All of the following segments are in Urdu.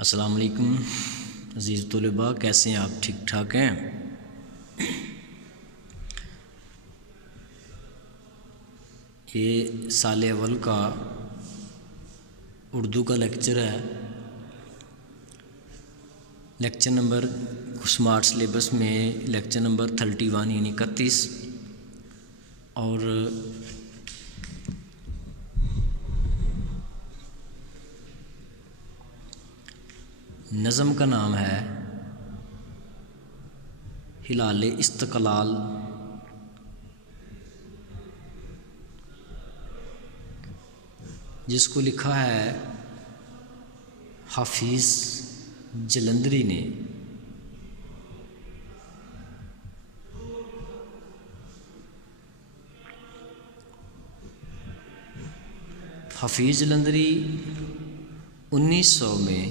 السلام علیکم عزیز طلباء، کیسے ہیں آپ؟ ٹھیک ٹھاک ہیں؟ یہ سال اول کا اردو کا لیکچر ہے، لیکچر نمبر اسمارٹ سلیبس میں لیکچر نمبر 31 یعنی 31، اور نظم کا نام ہے ہلال استقلال۔ جس کو لکھا ہے حفیظ جلندری نے۔ حفیظ جلندری 1900 میں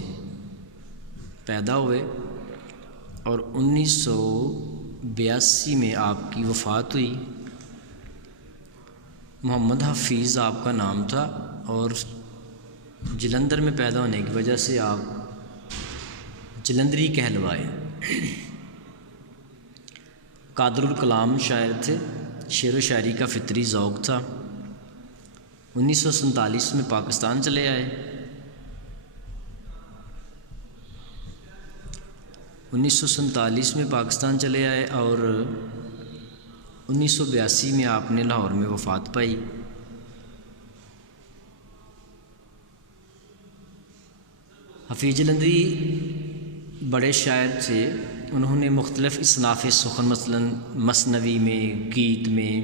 پیدا ہوئے اور 1982 میں آپ کی وفات ہوئی۔ محمد حفیظ آپ کا نام تھا اور جلندر میں پیدا ہونے کی وجہ سے آپ جلندری کہلوائے۔ قادر الکلام شاعر تھے، شعر و شاعری کا فطری ذوق تھا۔ 1947 میں پاکستان چلے آئے۔ 1947 میں پاکستان چلے آئے اور 1982 میں آپ نے لاہور میں وفات پائی۔ حفیظ جلندری بڑے شاعر تھے، انہوں نے مختلف اصناف سخن مثلاً مثنوی میں، گیت میں،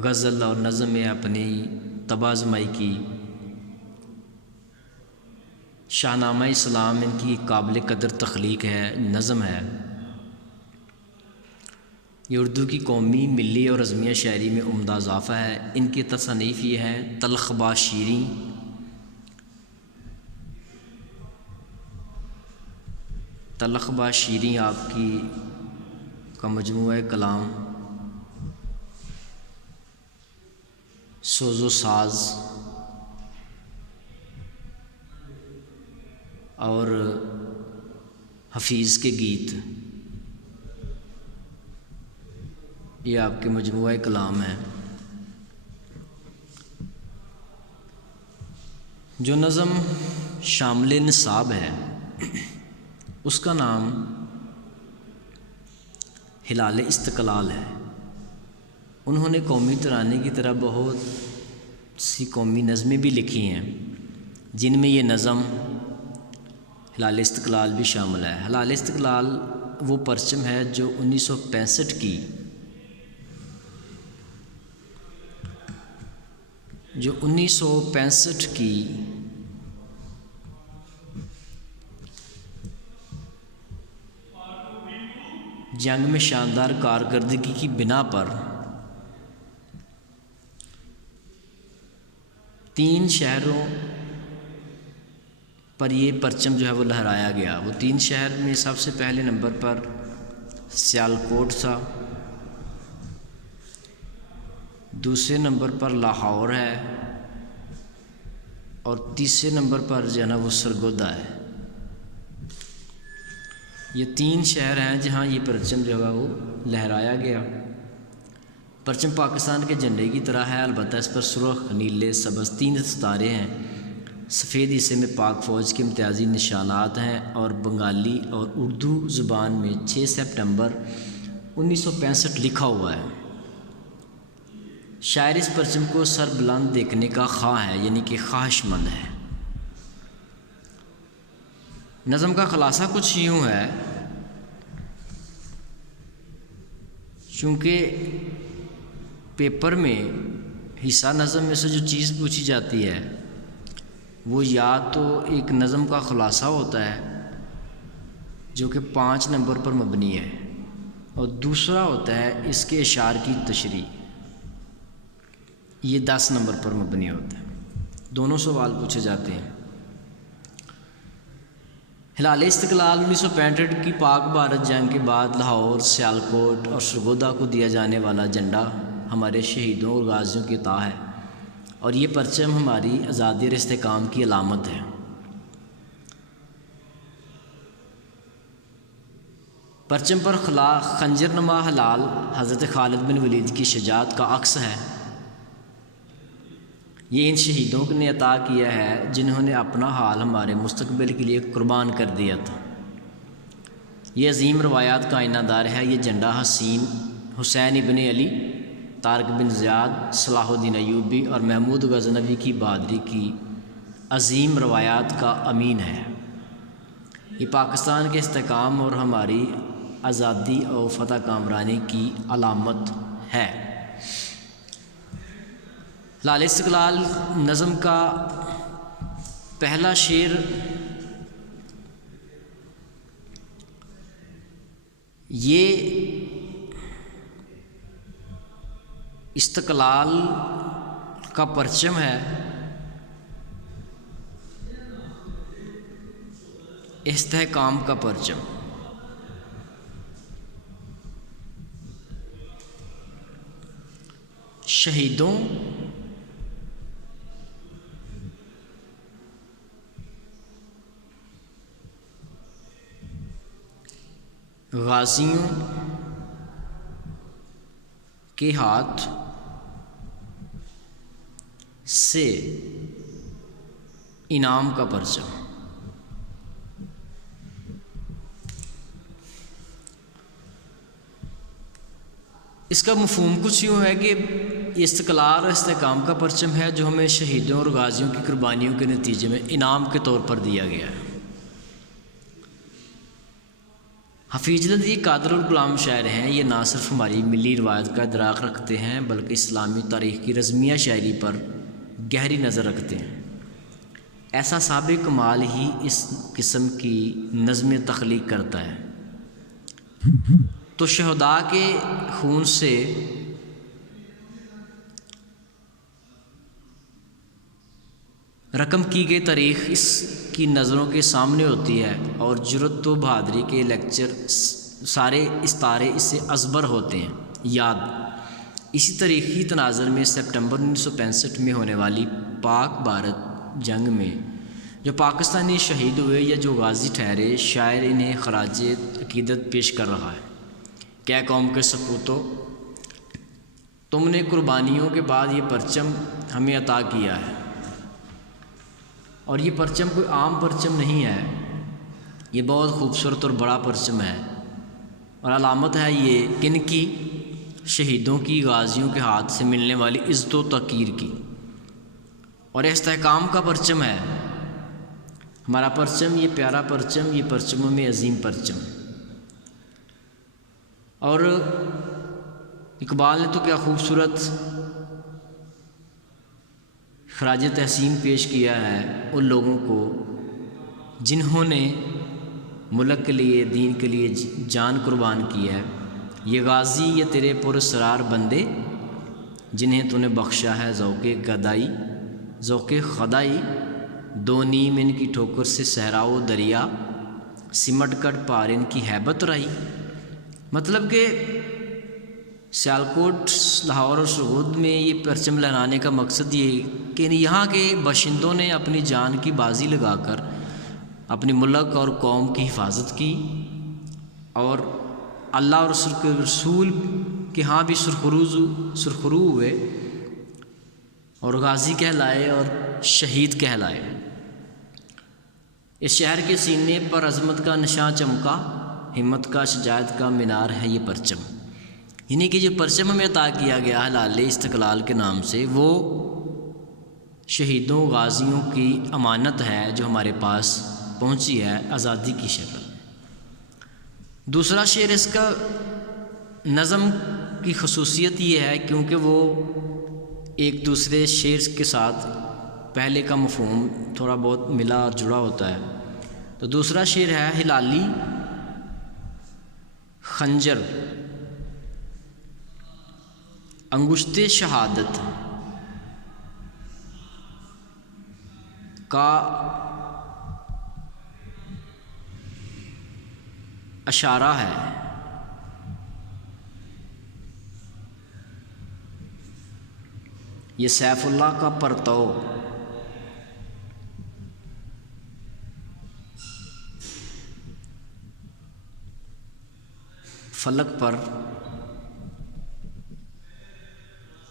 غزل اور نظم میں اپنی طبع آزمائی کی۔ شاہنامہ اسلام ان کی قابل قدر تخلیق ہے، نظم ہے۔ یہ اردو کی قومی، ملی اور عزمیہ شاعری میں عمدہ اضافہ ہے۔ ان کی تصانیف یہ ہیں: تلخ با شیریں، تلخ با شیریں آپ کی کا مجموعہ کلام، سوز و ساز اور حفیظ کے گیت، یہ آپ کے مجموعہ کلام ہیں۔ جو نظم شامل نصاب ہے اس کا نام ہلال استقلال ہے۔ انہوں نے قومی ترانے کی طرح بہت سی قومی نظمیں بھی لکھی ہیں، جن میں یہ نظم ہلال استقلال بھی شامل ہے۔ ہلال استقلال وہ پرچم ہے جو 1965 کی جنگ میں شاندار کارکردگی کی بنا پر 3 شہروں پر یہ پرچم جو ہے وہ لہرایا گیا۔ وہ 3 شہر میں سب سے پہلے نمبر پر سیالکوٹ تھا، دوسرے نمبر پر لاہور ہے اور تیسرے نمبر پر جو ہے نا وہ سرگودا ہے۔ یہ 3 شہر ہیں جہاں یہ پرچم جو ہے وہ لہرایا گیا۔ پرچم پاکستان کے جھنڈے کی طرح ہے، البتہ اس پر سرخ، نیلے، سبز 3 ستارے ہیں۔ سفید حصے میں پاک فوج کے امتیازی نشانات ہیں اور بنگالی اور اردو زبان میں 6 سپٹمبر 1965 لکھا ہوا ہے۔ شاعر اس پرچم کو سر بلند دیکھنے کا خواہ ہے، یعنی کہ خواہش مند ہے۔ نظم کا خلاصہ کچھ یوں ہے: چونکہ پیپر میں حصہ نظم میں سے جو چیز پوچھی جاتی ہے وہ یا تو ایک نظم کا خلاصہ ہوتا ہے جو کہ 5 نمبر پر مبنی ہے، اور دوسرا ہوتا ہے اس کے اشعار کی تشریح، یہ 10 نمبر پر مبنی ہوتا ہے۔ دونوں سوال پوچھے جاتے ہیں۔ ہلال استقلال 1965 کی پاک بھارت جنگ کے بعد لاہور، سیالکوٹ اور سرگودا کو دیا جانے والا جھنڈا ہمارے شہیدوں اور غازیوں کی عطا ہے، اور یہ پرچم ہماری آزادی اور استحکام کی علامت ہے۔ پرچم پر خنجر نما ہلال حضرت خالد بن ولید کی شجاعت کا عکس ہے۔ یہ ان شہیدوں نے عطا کیا ہے جنہوں نے اپنا حال ہمارے مستقبل کے لیے قربان کر دیا تھا۔ یہ عظیم روایات کا آئینہ دار ہے۔ یہ جھنڈا حسین ابن علی، طارق بن زیاد، صلاح الدین ایوبی اور محمود غزنوی کی بہادری کی عظیم روایات کا امین ہے۔ یہ پاکستان کے استحکام اور ہماری آزادی اور فتح کامرانی کی علامت ہے۔ لال استقلال نظم کا پہلا شعر یہ استقلال کا پرچم ہے، استحکام کا پرچم۔ شہیدوں غازیوں کے ہاتھ سے انعام کا پرچم۔ اس کا مفہوم کچھ یوں ہے کہ استقلال اور استحکام کا پرچم ہے جو ہمیں شہیدوں اور غازیوں کی قربانیوں کے نتیجے میں انعام کے طور پر دیا گیا ہے۔ حفیظ الدین یہ قادر الغلام شاعر ہیں۔ یہ نہ صرف ہماری ملی روایت کا ادراک رکھتے ہیں بلکہ اسلامی تاریخ کی رزمیہ شاعری پر گہری نظر رکھتے ہیں۔ ایسا سابق کمال ہی اس قسم کی نظمیں تخلیق کرتا ہے۔ تو شہداء کے خون سے رقم کی گئی تاریخ اس کی نظروں کے سامنے ہوتی ہے اور جرأت و بہادری کے لیکچر سارے استارے اس سے ازبر ہوتے ہیں یاد۔ اسی تاریخی تناظر میں سپٹمبر 1965 میں ہونے والی پاک بھارت جنگ میں جو پاکستانی شہید ہوئے یا جو غازی ٹھہرے، شاعر انہیں خراج عقیدت پیش کر رہا ہے کہ اے قوم کے سپوتو، تم نے قربانیوں کے بعد یہ پرچم ہمیں عطا کیا ہے، اور یہ پرچم کوئی عام پرچم نہیں ہے، یہ بہت خوبصورت اور بڑا پرچم ہے، اور علامت ہے یہ کن کی؟ شہیدوں کی، غازیوں کے ہاتھ سے ملنے والی عزت و توقیر کی، اور استحکام کا پرچم ہے ہمارا پرچم، یہ پیارا پرچم، یہ پرچموں میں عظیم پرچم۔ اور اقبال نے تو کیا خوبصورت خراج تحسین پیش کیا ہے ان لوگوں کو جنہوں نے ملک کے لیے، دین کے لیے جان قربان کی ہے۔ یہ غازی یہ تیرے پراسرار بندے جنہیں تو نے بخشا ہے ذوق گدائی، ذوق خدائی، دو نیم ان کی ٹھوکر سے صحرا و دریا، سمٹ کر پار ان کی ہیبت رہی۔ مطلب کہ سیالکوٹ، لاہور اور سرگود میں یہ پرچم لہرانے کا مقصد یہ کہ یہاں کے باشندوں نے اپنی جان کی بازی لگا کر اپنی ملک اور قوم کی حفاظت کی، اور اللہ اور اس کے رسول کے ہاں بھی سرخرو ہوئے اور غازی کہلائے اور شہید کہلائے۔ اس شہر کے سینے پر عظمت کا نشاں چمکا، ہمت کا، شجاعت کا مینار ہے یہ پرچم۔ یعنی کہ جو پرچم ہمیں عطا کیا گیا ہے لال استقلال کے نام سے، وہ شہیدوں غازیوں کی امانت ہے جو ہمارے پاس پہنچی ہے آزادی کی شکل۔ دوسرا شعر اس کا نظم کی خصوصیت یہ ہے کیونکہ وہ ایک دوسرے شعر کے ساتھ پہلے کا مفہوم تھوڑا بہت ملا اور جڑا ہوتا ہے۔ تو دوسرا شعر ہے ہلالی خنجر انگشت شہادت کا اشارہ ہے۔ یہ سیف اللہ کا پرتو فلک پر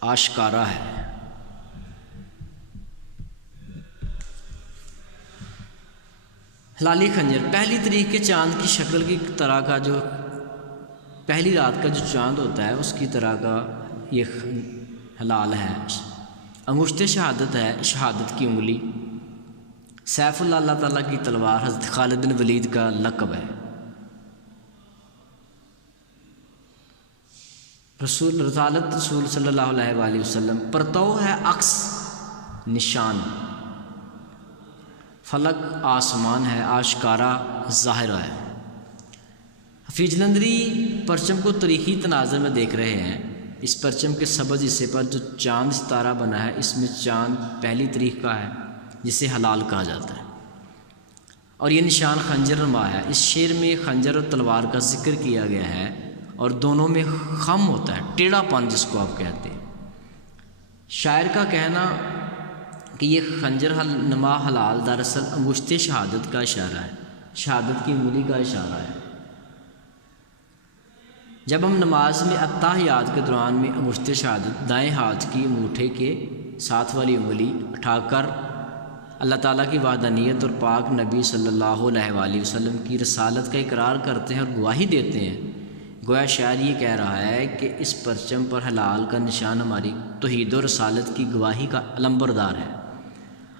آشکارا ہے۔ ہلالی خنجر پہلی تاریخ کے چاند کی شکل کی طرح کا، جو پہلی رات کا جو چاند ہوتا ہے اس کی طرح کا یہ ہلال ہے۔ انگشت شہادت ہے، شہادت کی انگلی۔ سیف اللہ، اللہ تعالیٰ کی تلوار، حضرت خالد بن ولید کا لقب ہے۔ رسالت رسول صلی اللہ علیہ وآلہ وسلم، پرتو ہے عکس نشان، فلک آسمان ہے، آشکارا ظاہر ہے۔ حفیظ جلندری پرچم کو تاریخی تناظر میں دیکھ رہے ہیں۔ اس پرچم کے سبز حصے پر جو چاند ستارہ بنا ہے، اس میں چاند پہلی تاریخ کا ہے جسے ہلال کہا جاتا ہے، اور یہ نشان خنجر نما ہے۔ اس شعر میں خنجر اور تلوار کا ذکر کیا گیا ہے، اور دونوں میں خم ہوتا ہے، ٹیڑھا پن جس کو آپ کہتے ہیں۔ شاعر کا کہنا کہ یہ خنجر نما ہلال دراصل انگشت شہادت کا اشارہ ہے، شہادت کی انگلی کا اشارہ ہے۔ جب ہم نماز میں التحیات کے دوران میں انگشت شہادت دائیں ہاتھ کی انگوٹھے کے ساتھ والی انگلی اٹھا کر اللہ تعالیٰ کی وحدانیت اور پاک نبی صلی اللہ علیہ وآلہ وسلم کی رسالت کا اقرار کرتے ہیں اور گواہی دیتے ہیں، گویا شاعر یہ کہہ رہا ہے کہ اس پرچم پر ہلال کا نشان ہماری توحید و رسالت کی گواہی کا علمبردار ہے،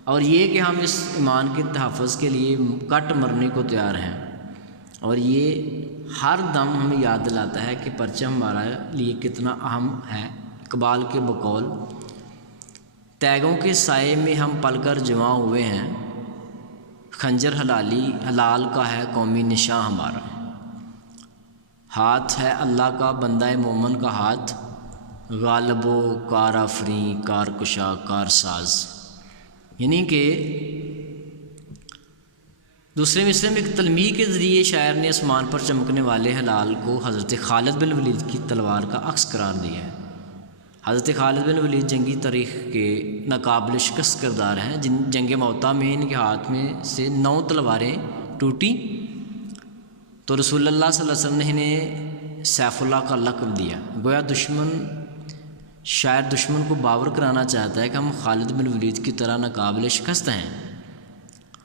اور یہ کہ ہم اس ایمان کے تحفظ کے لیے کٹ مرنے کو تیار ہیں۔ اور یہ ہر دم ہمیں یاد دلاتا ہے کہ پرچم ہمارے لیے کتنا اہم ہے۔ اقبال کے بقول، تیگوں کے سائے میں ہم پل کر جواں ہوئے ہیں، خنجر ہلال کا ہے قومی نشاں ہمارا۔ ہاتھ ہے اللہ کا بندہ مومن کا ہاتھ، غالب و کار آفریں کار کشا کار ساز۔ یعنی کہ دوسرے مصرے میں ایک تلمیح کے ذریعے شاعر نے آسمان پر چمکنے والے ہلال کو حضرت خالد بن ولید کی تلوار کا عکس قرار دیا ہے۔ حضرت خالد بن ولید جنگی تاریخ کے ناقابل شکست کردار ہیں۔ جنگ موتا میں ان کے ہاتھ میں سے 9 تلواریں ٹوٹی تو رسول اللہ صلی اللہ علیہ وسلم نے انہیں سیف اللہ کا لقب دیا۔ گویا شاعر دشمن کو باور کرانا چاہتا ہے کہ ہم خالد بن ولید کی طرح ناقابل شکست ہیں،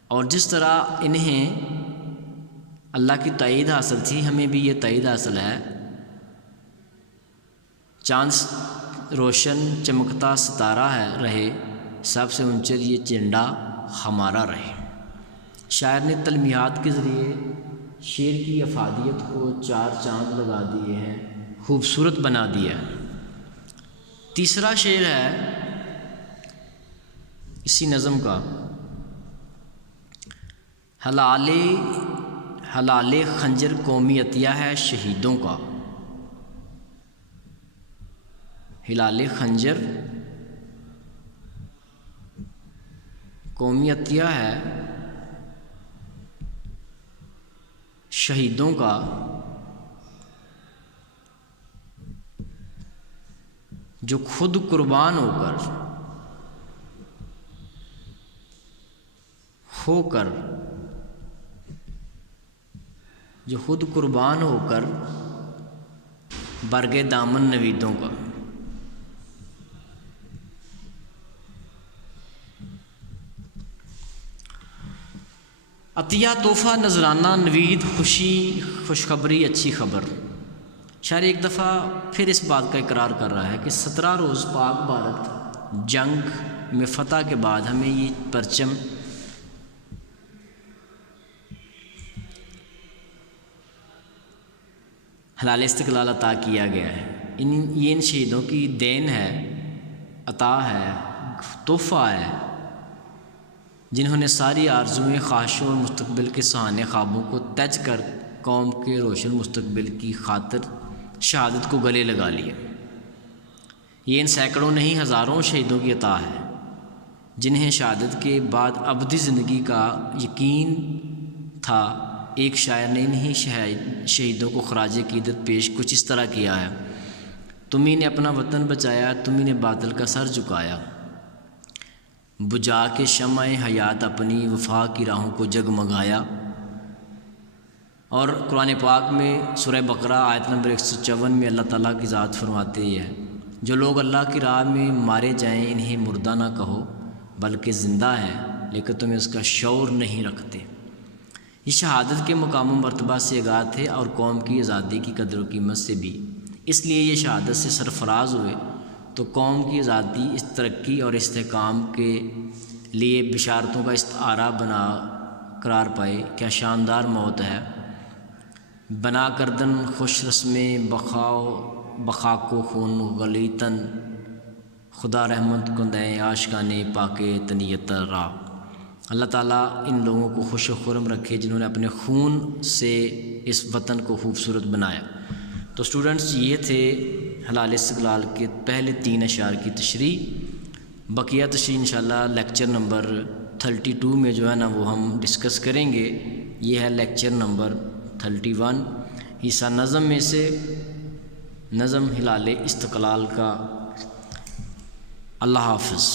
اور جس طرح انہیں اللہ کی تائید حاصل تھی، ہمیں بھی یہ تائید حاصل ہے۔ چاند روشن چمکتا ستارہ ہے رہے، سب سے اونچا یہ چنڈا ہمارا رہے۔ شاعر نے تلمیحات کے ذریعے شعر کی افادیت کو 4 چاند لگا دیے ہیں، خوبصورت بنا دیا ہے۔ تیسرا شعر ہے اسی نظم کا، ہلال خنجر قومی عطیہ ہے شہیدوں کا۔ ہلال خنجر قومی عطیہ ہے شہیدوں کا، جو خود قربان ہو کر برگے دامن نویدوں کا۔ عطیہ تحفہ نذرانہ، نوید خوشی خوشخبری اچھی خبر۔ شاعر ایک دفعہ پھر اس بات کا اقرار کر رہا ہے کہ 17 روز پاک بھارت جنگ میں فتح کے بعد ہمیں یہ پرچم ہلال استقلال عطا کیا گیا ہے۔ یہ ان شہیدوں کی دین ہے، عطا ہے، تحفہ ہے، جنہوں نے ساری آرزوئیں، خواہشوں اور مستقبل کے سہانے خوابوں کو تج کر قوم کے روشن مستقبل کی خاطر شہادت کو گلے لگا لیا۔ یہ ان سینکڑوں نہیں ہزاروں شہیدوں کی عطا ہے، جنہیں شہادت کے بعد ابدی زندگی کا یقین تھا۔ ایک شاعر نے انہی شہیدوں کو خراج عقیدت پیش کچھ اس طرح کیا ہے: تمہیں نے اپنا وطن بچایا، تمہیں نے باطل کا سر جھکایا، بجھا کے شمع حیات اپنی وفا کی راہوں کو جگمگایا۔ اور قرآن پاک میں سورہ بقرہ آیت نمبر 154 میں اللہ تعالیٰ کی ذات فرماتے ہیں جو لوگ اللہ کی راہ میں مارے جائیں انہیں مردہ نہ کہو بلکہ زندہ ہیں لیکن تم اس کا شعور نہیں رکھتے۔ یہ شہادت کے مقام و مرتبہ سے آگاہ تھے اور قوم کی آزادی کی قدر و قیمت سے بھی، اس لیے یہ شہادت سے سرفراز ہوئے تو قوم کی آزادی، اس ترقی اور استحکام کے لیے بشارتوں کا استعارہ بنا قرار پائے۔ کیا شاندار موت ہے، بنا کردن خوش رسمیں بخاک و خون غلیتن، خدا رحمت کندیں عاشقانے پاک تنیت را۔ اللہ تعالیٰ ان لوگوں کو خوش و خرم رکھے جنہوں نے اپنے خون سے اس وطن کو خوبصورت بنایا۔ تو اسٹوڈنٹس، یہ تھے ہلال استقلال کے پہلے 3 اشعار کی تشریح۔ بقیہ تشریح انشاءاللہ لیکچر نمبر 32 میں جو ہے نا وہ ہم ڈسکس کریں گے۔ یہ ہے لیکچر نمبر 31، حصہ نظم میں سے نظم ہلال استقلال کا۔ اللہ حافظ۔